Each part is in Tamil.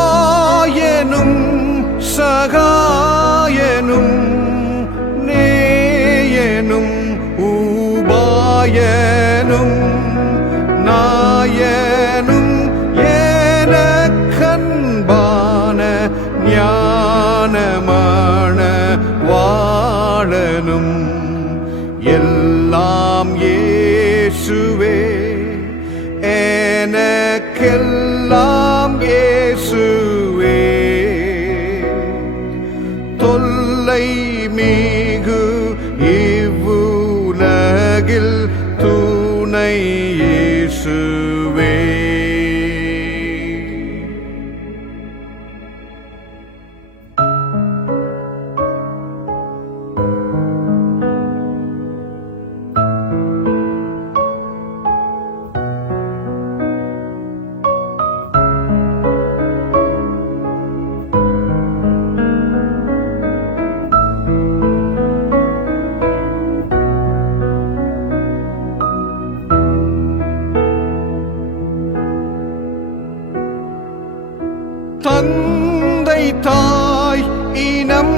ஆயனும் சகாயனும் நேயனும் உபாயனும் நாயனும் எனக்கன்பான ஞானமான வாழனும் எல்லாம் இயேசுவே எனக்கெல்லாம் இயேசுவே தொல்லை மிகு இவ்வுலகில் துணை இயேசுவே தந்தை தாய் இனம்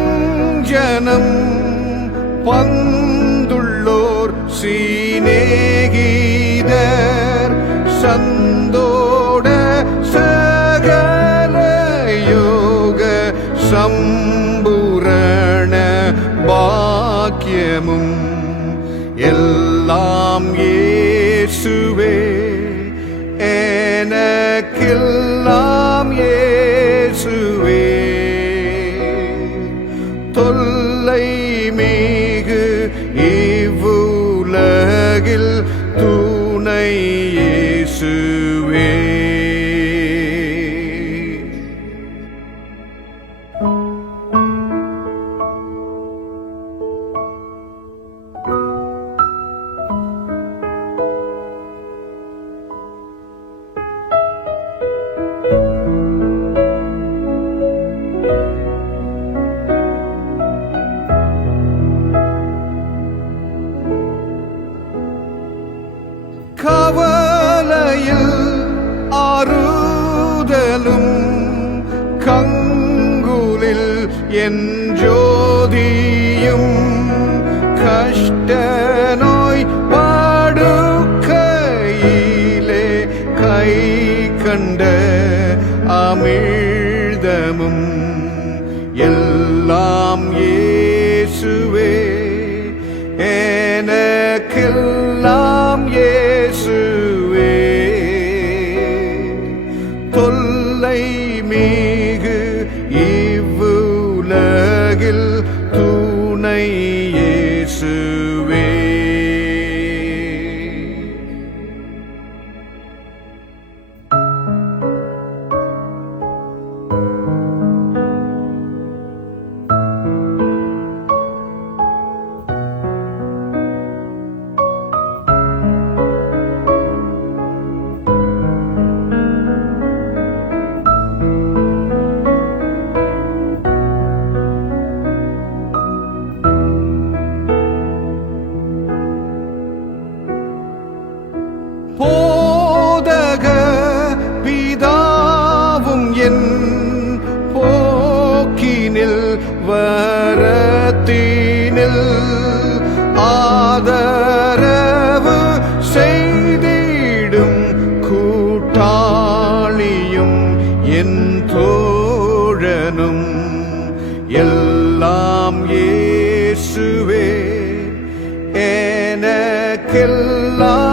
ஜனம் பந்துள்ளோர் சீநேகிதர் சந்தோட சகல யோக சம்பூரண பாக்கியமும் எல்லாம் இயேசுவே எனக்கெல்லாம் இயேசுவே தொல்லை மிகு இவ்வுலகில் துணை இயேசுவே கவலையில் ஆறுதலும் கங்குலில் என் ஜோதியும் கஷ்ட நோய் பாடுக்கையிலே கை கண்ட அமிழ்தமும் எல்லாம் இயேசுவே எனக்கெல்லாம் இயேசுவே தொல்லை மிகு இவ்வுலகில் துணை இயேசுவே போதக பிதாவும் என் போக்கினில் வரத்தினில் ஆதரவு செய்திடும் கூட்டாளியும் என் தோழனும் எல்லாம் இயேசுவே எனக்கெல்லாம்